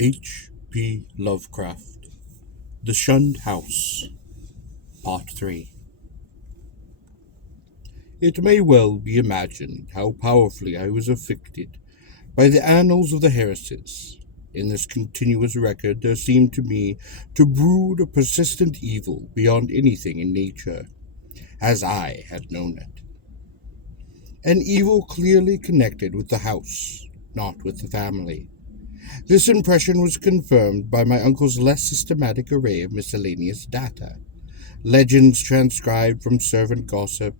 H.P. Lovecraft, The Shunned House, Part 3. It may well be imagined how powerfully I was affected by the annals of the heresies. In this continuous record there seemed to me to brood a persistent evil beyond anything in nature, as I had known it. An evil clearly connected with the house, not with the family. This impression was confirmed by my uncle's less systematic array of miscellaneous data, legends transcribed from servant gossip,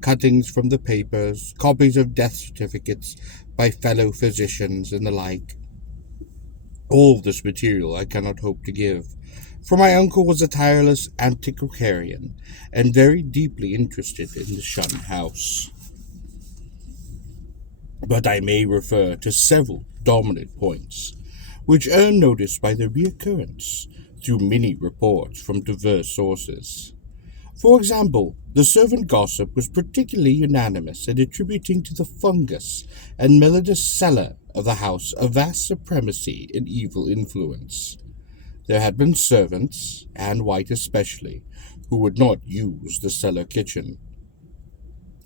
cuttings from the papers, copies of death certificates by fellow physicians, and the like. All this material I cannot hope to give, for my uncle was a tireless antiquarian and very deeply interested in the Shunned House. But I may refer to several dominant points, which earn notice by their reoccurrence through many reports from diverse sources. For example, the servant gossip was particularly unanimous in attributing to the fungus and melodous cellar of the house a vast supremacy in evil influence. There had been servants, and white especially, who would not use the cellar kitchen,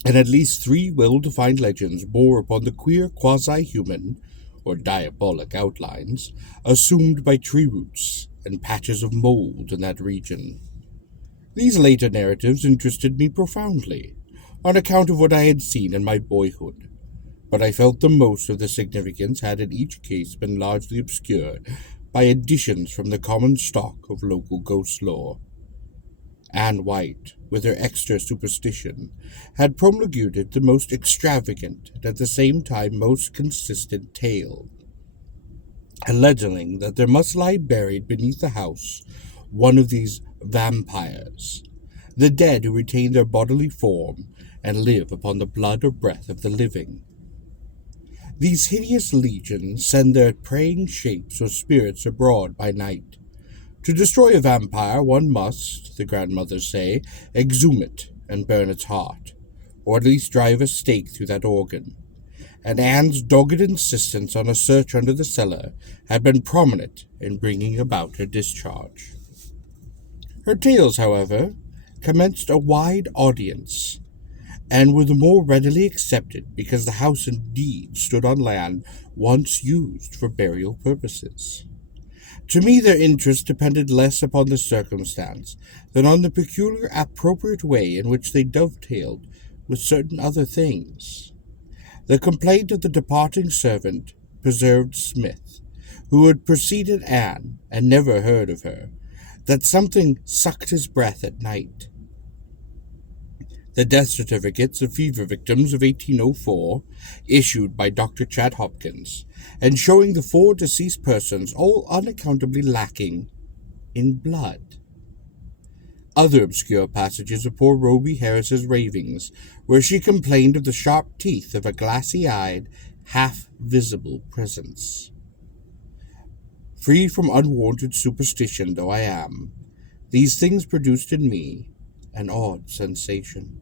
and at least 3 well-defined legends bore upon the queer quasi-human or diabolic outlines assumed by tree roots and patches of mold in that region. These later narratives interested me profoundly, on account of what I had seen in my boyhood, but I felt the most of the significance had in each case been largely obscured by additions from the common stock of local ghost lore. Anne White, with her extra superstition, had promulgated the most extravagant and at the same time most consistent tale, alleging that there must lie buried beneath the house one of these vampires, the dead who retain their bodily form and live upon the blood or breath of the living. These hideous legions send their preying shapes or spirits abroad by night. To destroy a vampire, one must, the grandmothers say, exhume it and burn its heart, or at least drive a stake through that organ. And Anne's dogged insistence on a search under the cellar had been prominent in bringing about her discharge. Her tales, however, commenced a wide audience, and were the more readily accepted because the house indeed stood on land once used for burial purposes. To me their interest depended less upon the circumstance than on the peculiar appropriate way in which they dovetailed with certain other things. The complaint of the departing servant preserved Smith, who had preceded Anne and never heard of her, that something sucked his breath at night. The death certificates of fever victims of 1804, issued by Dr. Chad Hopkins, and showing the 4 deceased persons all unaccountably lacking in blood. Other obscure passages of poor Roby Harris's ravings, where she complained of the sharp teeth of a glassy-eyed, half-visible presence. Free from unwarranted superstition though I am, these things produced in me an odd sensation,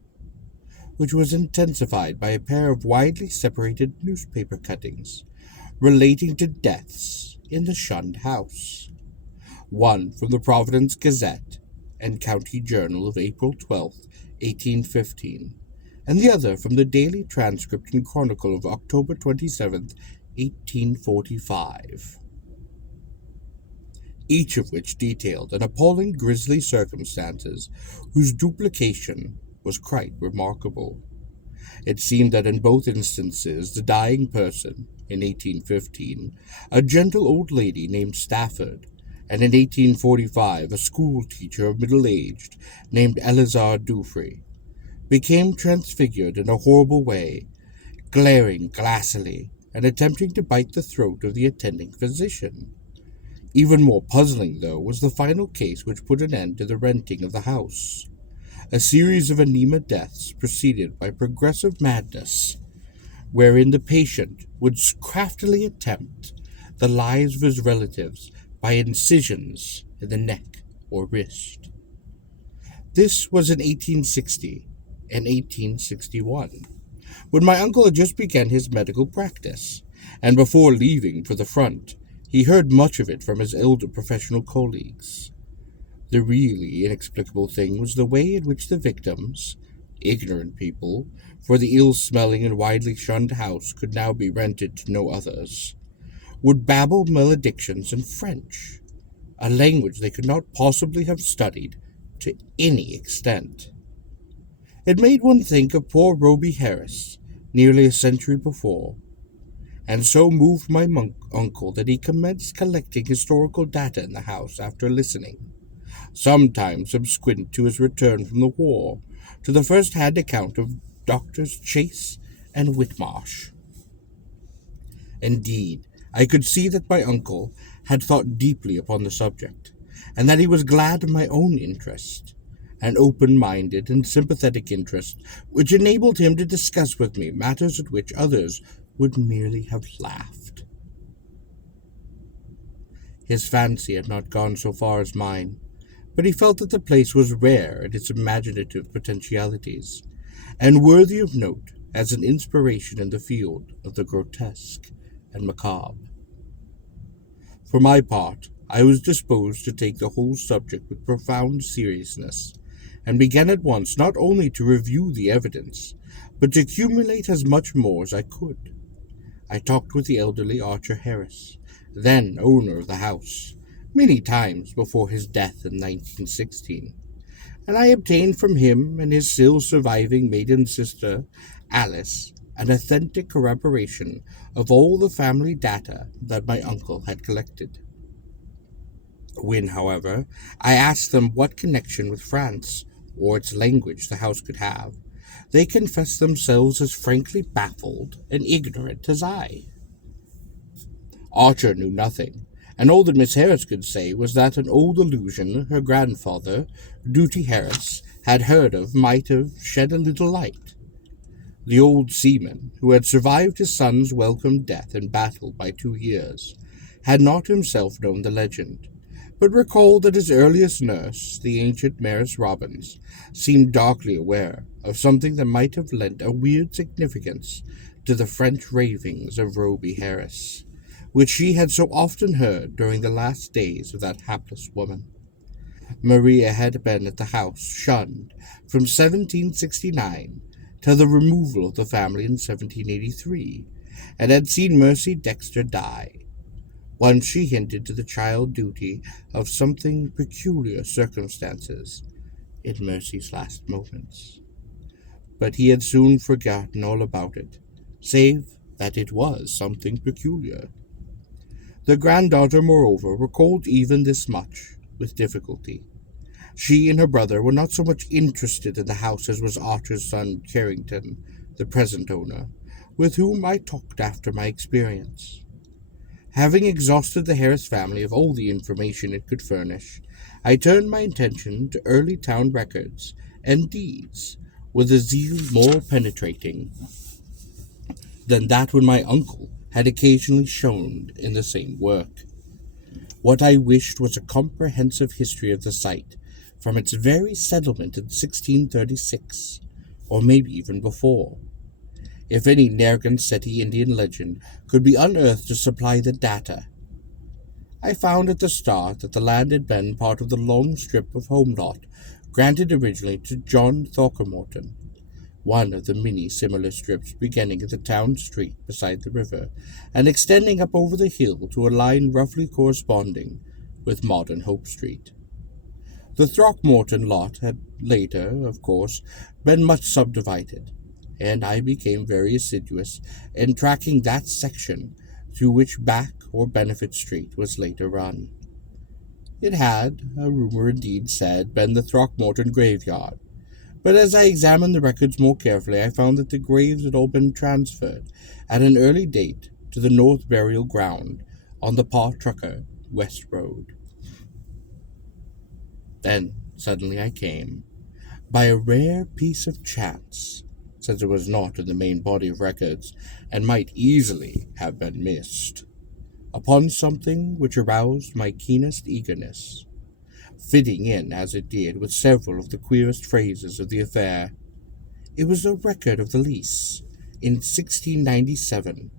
which was intensified by a pair of widely separated newspaper cuttings relating to deaths in the Shunned House. One from the Providence Gazette and County Journal of April 12, 1815, and the other from the Daily Transcript and Chronicle of October 27, 1845. Each of which detailed an appalling grisly circumstances whose duplication was quite remarkable. It seemed that in both instances the dying person, in 1815, a gentle old lady named Stafford, and in 1845 a school teacher of middle-aged named Eleazar Dufrey, became transfigured in a horrible way, glaring glassily and attempting to bite the throat of the attending physician. Even more puzzling, though, was the final case which put an end to the renting of the house. A series of anema deaths preceded by progressive madness, wherein the patient would craftily attempt the lives of his relatives by incisions in the neck or wrist. This was in 1860 and 1861, when my uncle had just begun his medical practice, and before leaving for the front, He heard much of it from his elder professional colleagues. The really inexplicable thing was the way in which the victims, ignorant people, for the ill-smelling and widely shunned house could now be rented to no others, would babble maledictions in French, a language they could not possibly have studied to any extent. It made one think of poor Roby Harris, nearly a century before, and so moved my uncle that he commenced collecting historical data in the house after listening, sometime subsequent to his return from the war, to the first-hand account of Doctors Chase and Whitmarsh. Indeed, I could see that my uncle had thought deeply upon the subject, and that he was glad of my own interest, an open-minded and sympathetic interest which enabled him to discuss with me matters at which others would merely have laughed. His fancy had not gone so far as mine, but he felt that the place was rare in its imaginative potentialities, and worthy of note as an inspiration in the field of the grotesque and macabre. For my part, I was disposed to take the whole subject with profound seriousness, and began at once not only to review the evidence, but to accumulate as much more as I could. I talked with the elderly Archer Harris, then owner of the house, many times before his death in 1916, and I obtained from him and his still surviving maiden sister, Alice, an authentic corroboration of all the family data that my uncle had collected. When, however, I asked them what connection with France or its language the house could have, they confessed themselves as frankly baffled and ignorant as I. Archer knew nothing, and all that Miss Harris could say was that an old illusion her grandfather, Duty Harris, had heard of might have shed a little light. The old seaman, who had survived his son's welcome death in battle by 2 years, had not himself known the legend, but recalled that his earliest nurse, the ancient Maris Robbins, seemed darkly aware of something that might have lent a weird significance to the French ravings of Roby Harris, which she had so often heard during the last days of that hapless woman. Maria had been at the house, Shunned, from 1769 till the removal of the family in 1783, and had seen Mercy Dexter die. Once she hinted to the child Duty of something peculiar circumstances in Mercy's last moments, but he had soon forgotten all about it, save that it was something peculiar. The granddaughter, moreover, recalled even this much, with difficulty. She and her brother were not so much interested in the house as was Archer's son Carrington, the present owner, with whom I talked after my experience. Having exhausted the Harris family of all the information it could furnish, I turned my attention to early town records and deeds with a zeal more penetrating than that which my uncle had occasionally shown in the same work. What I wished was a comprehensive history of the site, from its very settlement in 1636, or maybe even before. If any Narragansett Indian legend could be unearthed to supply the data. I found at the start that the land had been part of the long strip of home lot granted originally to John Throckmorton, one of the many similar strips beginning at the town street beside the river and extending up over the hill to a line roughly corresponding with modern Hope Street. The Throckmorton lot had later, of course, been much subdivided, and I became very assiduous in tracking that section through which Back or Benefit Street was later run. It had, a rumor indeed said, been the Throckmorton graveyard, but as I examined the records more carefully, I found that the graves had all been transferred at an early date to the North Burial Ground on the Paw Trucker West Road. Then suddenly I came, by a rare piece of chance, since it was not in the main body of records, and might easily have been missed, upon something which aroused my keenest eagerness, fitting in as it did with several of the queerest phrases of the affair. It was a record of the lease, in 1697,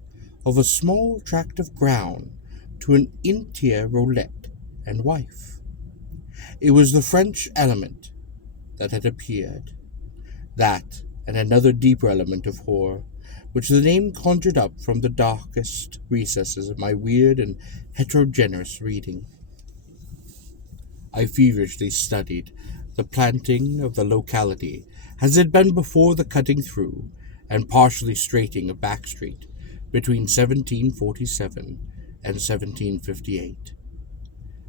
of a small tract of ground to an entier roulette and wife. It was the French element that had appeared, that and another deeper element of horror, which the name conjured up from the darkest recesses of my weird and heterogeneous reading. I feverishly studied the planting of the locality as it had been before the cutting through and partially straightening of Back Street between 1747 and 1758.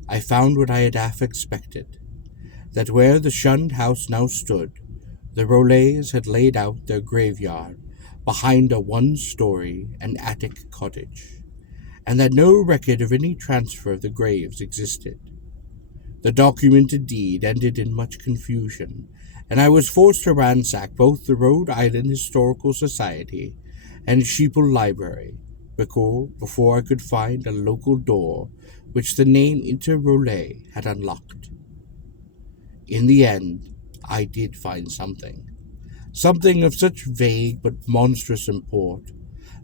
I found what I had half expected, that where the Shunned house now stood, the Rolets had laid out their graveyard behind a one-story and attic cottage, and that no record of any transfer of the graves existed. The documented deed ended in much confusion, and I was forced to ransack both the Rhode Island Historical Society and Sheeple Library before I could find a local door which the name Inter Rollet had unlocked. In the end, I did find something of such vague but monstrous import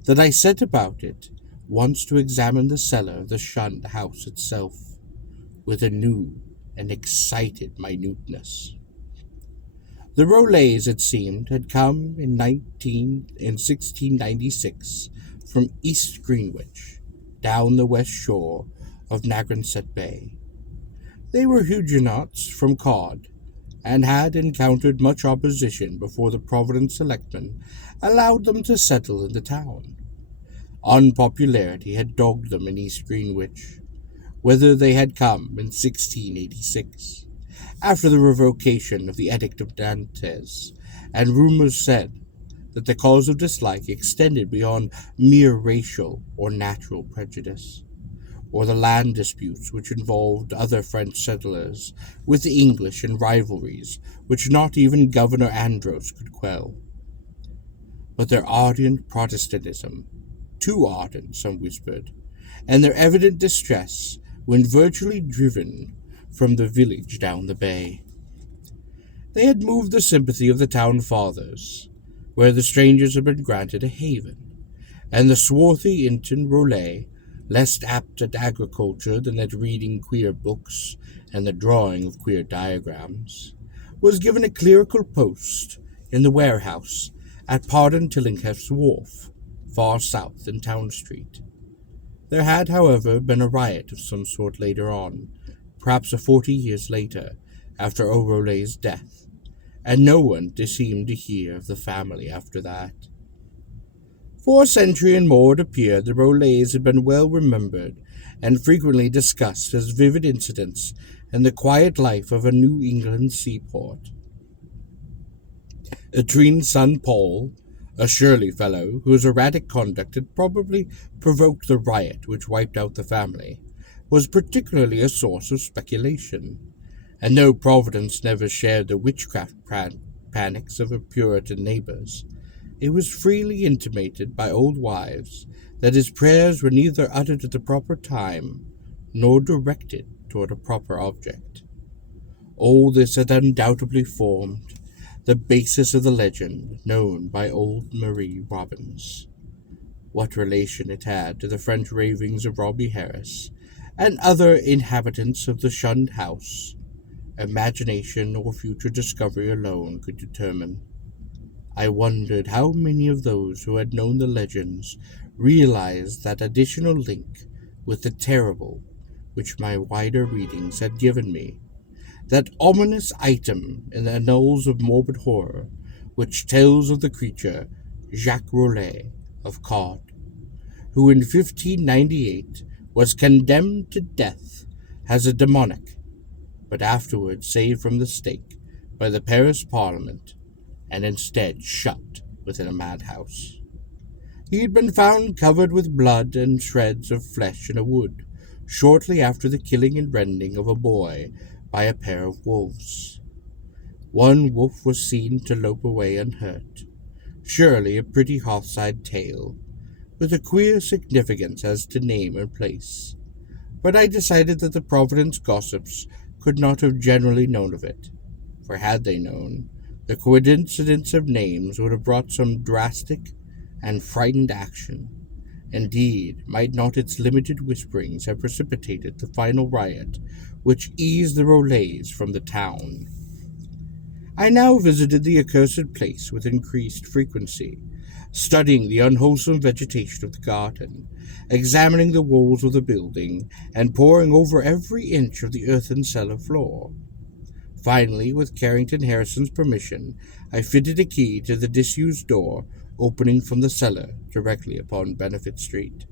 that I set about it once to examine the cellar of the Shunned house itself with a new and excited minuteness. The Rolets, it seemed, had come in 1696 from East Greenwich, down the west shore of Narragansett Bay. They were Huguenots from Cod, and had encountered much opposition before the Providence selectmen allowed them to settle in the town. Unpopularity had dogged them in East Greenwich, whither they had come in 1686, after the revocation of the Edict of Nantes, and rumors said that the cause of dislike extended beyond mere racial or natural prejudice, or the land disputes which involved other French settlers with the English in rivalries which not even Governor Andros could quell. But their ardent Protestantism, too ardent, some whispered, and their evident distress when virtually driven from the village down the bay. They had moved the sympathy of the town fathers, where the strangers had been granted a haven, and the swarthy Inton Rollet, less apt at agriculture than at reading queer books and the drawing of queer diagrams, was given a clerical post in the warehouse at Pardon Tillinghast's wharf, far south in Town Street. There had, however, been a riot of some sort later on, perhaps 40 years later, after O'Rolet's death, and no one seemed to hear of the family after that. For a century and more, it appeared, the Rolets had been well remembered and frequently discussed as vivid incidents in the quiet life of a New England seaport. Atrine's son Paul, a Shirley fellow whose erratic conduct had probably provoked the riot which wiped out the family, was particularly a source of speculation, and though Providence never shared the witchcraft panics of her Puritan neighbors, it was freely intimated by old wives that his prayers were neither uttered at the proper time nor directed toward a proper object. All this had undoubtedly formed the basis of the legend known by old Marie Robbins. What relation it had to the French ravings of Robbie Harris and other inhabitants of the Shunned house, imagination or future discovery alone could determine. I wondered how many of those who had known the legends realized that additional link with the terrible which my wider readings had given me, that ominous item in the annals of morbid horror which tells of the creature Jacques Rollet of Cod, who in 1598 was condemned to death as a demoniac, but afterwards saved from the stake by the Paris Parliament, and instead shut within a madhouse. He had been found covered with blood and shreds of flesh in a wood, shortly after the killing and rending of a boy by a pair of wolves. One wolf was seen to lope away unhurt, surely a pretty Hawkside tale, with a queer significance as to name and place, but I decided that the Providence gossips could not have generally known of it, for had they known, the coincidence of names would have brought some drastic and frightened action, Indeed, might not its limited whisperings have precipitated the final riot which eased the relays from the town? I now visited the accursed place with increased frequency, studying the unwholesome vegetation of the garden, examining the walls of the building, and poring over every inch of the earthen cellar floor. Finally, with Carrington Harrison's permission, I fitted a key to the disused door opening from the cellar directly upon Benefit Street,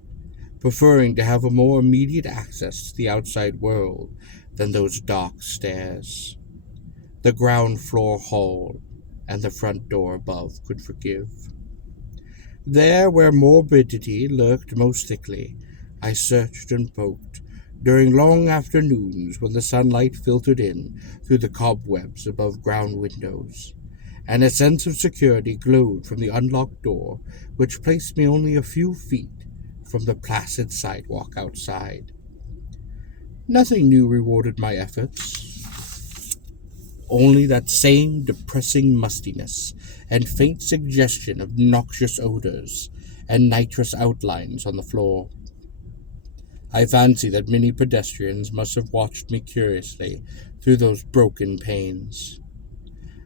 preferring to have a more immediate access to the outside world than those dark stairs. The ground floor hall and the front door above could forgive. There, where morbidity lurked most thickly, I searched and poked, during long afternoons when the sunlight filtered in through the cobwebs above ground windows, and a sense of security glowed from the unlocked door, which placed me only a few feet from the placid sidewalk outside. Nothing new rewarded my efforts, only that same depressing mustiness and faint suggestion of noxious odors and nitrous outlines on the floor. I fancy that many pedestrians must have watched me curiously through those broken panes.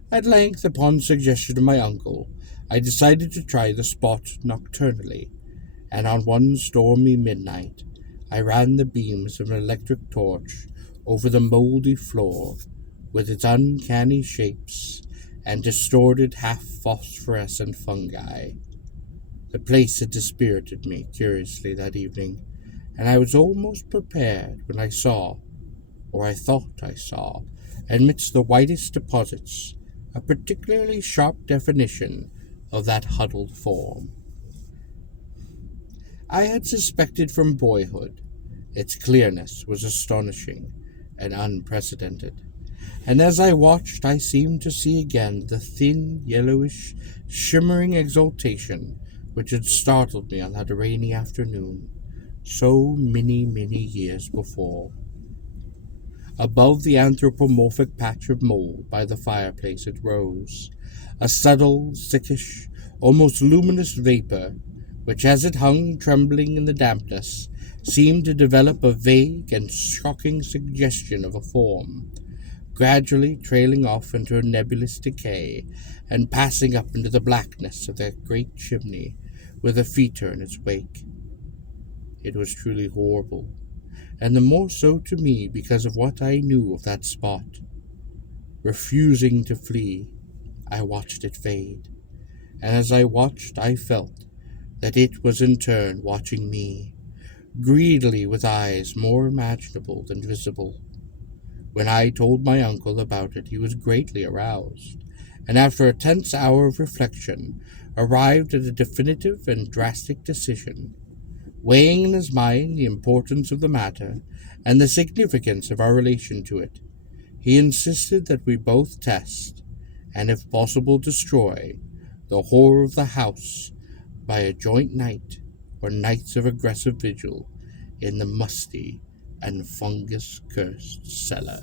At length, upon suggestion of my uncle, I decided to try the spot nocturnally, and on one stormy midnight I ran the beams of an electric torch over the mouldy floor with its uncanny shapes and distorted half-phosphorescent fungi. The place had dispirited me curiously that evening, and I was almost prepared when I saw, or I thought I saw, amidst the whitest deposits, a particularly sharp definition of that huddled form. I had suspected from boyhood. Its clearness was astonishing and unprecedented, and as I watched I seemed to see again the thin, yellowish, shimmering exaltation which had startled me on that rainy afternoon, so many, many years before. Above the anthropomorphic patch of mold by the fireplace it rose, a subtle, sickish, almost luminous vapor, which as it hung trembling in the dampness, seemed to develop a vague and shocking suggestion of a form, gradually trailing off into a nebulous decay, and passing up into the blackness of that great chimney, with a fetor in its wake. It was truly horrible, and the more so to me because of what I knew of that spot. Refusing to flee, I watched it fade, and as I watched I felt that it was in turn watching me, greedily with eyes more imaginable than visible. When I told my uncle about it, he was greatly aroused, and after a tense hour of reflection, arrived at a definitive and drastic decision, weighing in his mind the importance of the matter and the significance of our relation to it. He insisted that we both test, and if possible destroy, the horror of the house by a joint night or nights of aggressive vigil in the musty and fungus-cursed cellar.